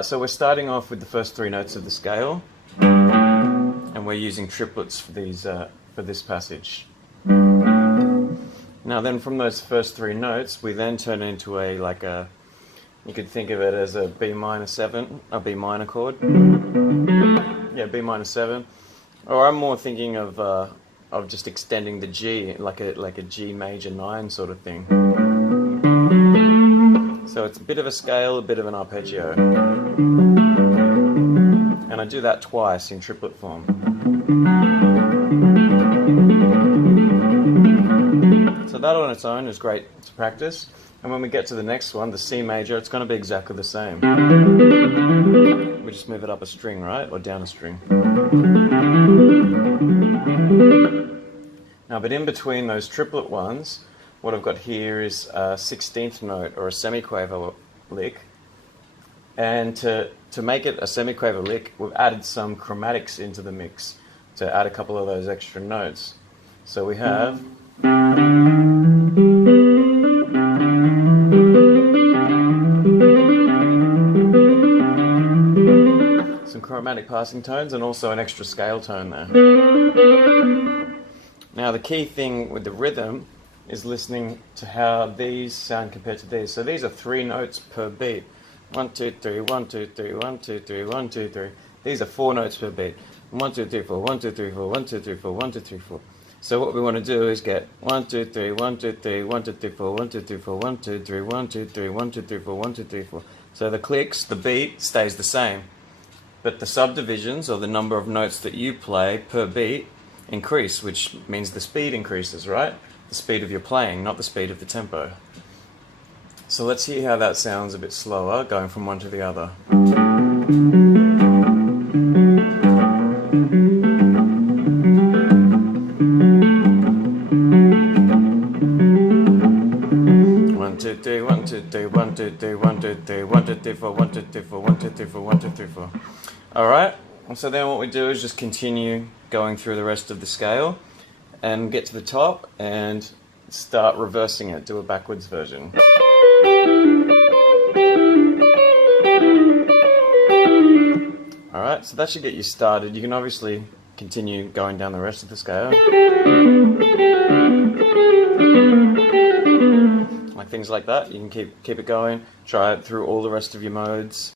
So we're starting off with the first three notes of the scale, and we're using triplets for these for this passage. Now then, from those first three notes, we then turn into you could think of it as a B minor 7, a B minor chord. Yeah, B minor 7. Or I'm more thinking of just extending the G, like a G major 9 sort of thing. So it's a bit of a scale, a bit of an arpeggio. And I do that twice in triplet form. So that on its own is great to practice. And when we get to the next one, the C major, it's going to be exactly the same. We just move it up a string, right? Or down a string. Now, but in between those triplet ones, what I've got here is a 16th note or a semiquaver lick. And to make it a semiquaver lick, we've added some chromatics into the mix to add a couple of those extra notes. So we have some chromatic passing tones and also an extra scale tone there. Now the key thing with the rhythm is listening to how these sound compared to these. So these are 3 notes per beat. 1, 2, 3, 1, 2, 3, 1, 2, 3, 1, 2, 3. These are 4 notes per beat. 1, 2, 3, 4, 1, 2, 3, 4, 1, 2, 3, 4, 1, 2, 3, 4. So what we want to do is get 1, 2, 3, 1, 2, 3, 1, 2, 3, 4, 1, 2, 3, 4, 1, 2, 3, 1, 2, 3, 1, 2, 3, 4, 1, 2, 3, 4. So the clicks, the beat stays the same. But the subdivisions, or the number of notes that you play per beat, increase, which means the speed increases, right? The speed of your playing, not the speed of the tempo. So let's hear how that sounds a bit slower, going from one to the other. 1, 2, 3, 1, 2, 3, 1, 2, 3, 1, 2, 3, 1, 2, 3, 4, 1, 2, 3, 4, 1, 2, 3, 4, 1, 2, 3, 4. Alright, so then what we do is just continue going through the rest of the scale and get to the top and start reversing it, do a backwards version. Alright, so that should get you started. You can obviously continue going down the rest of the scale. Like things like that. You can keep it going, try it through all the rest of your modes.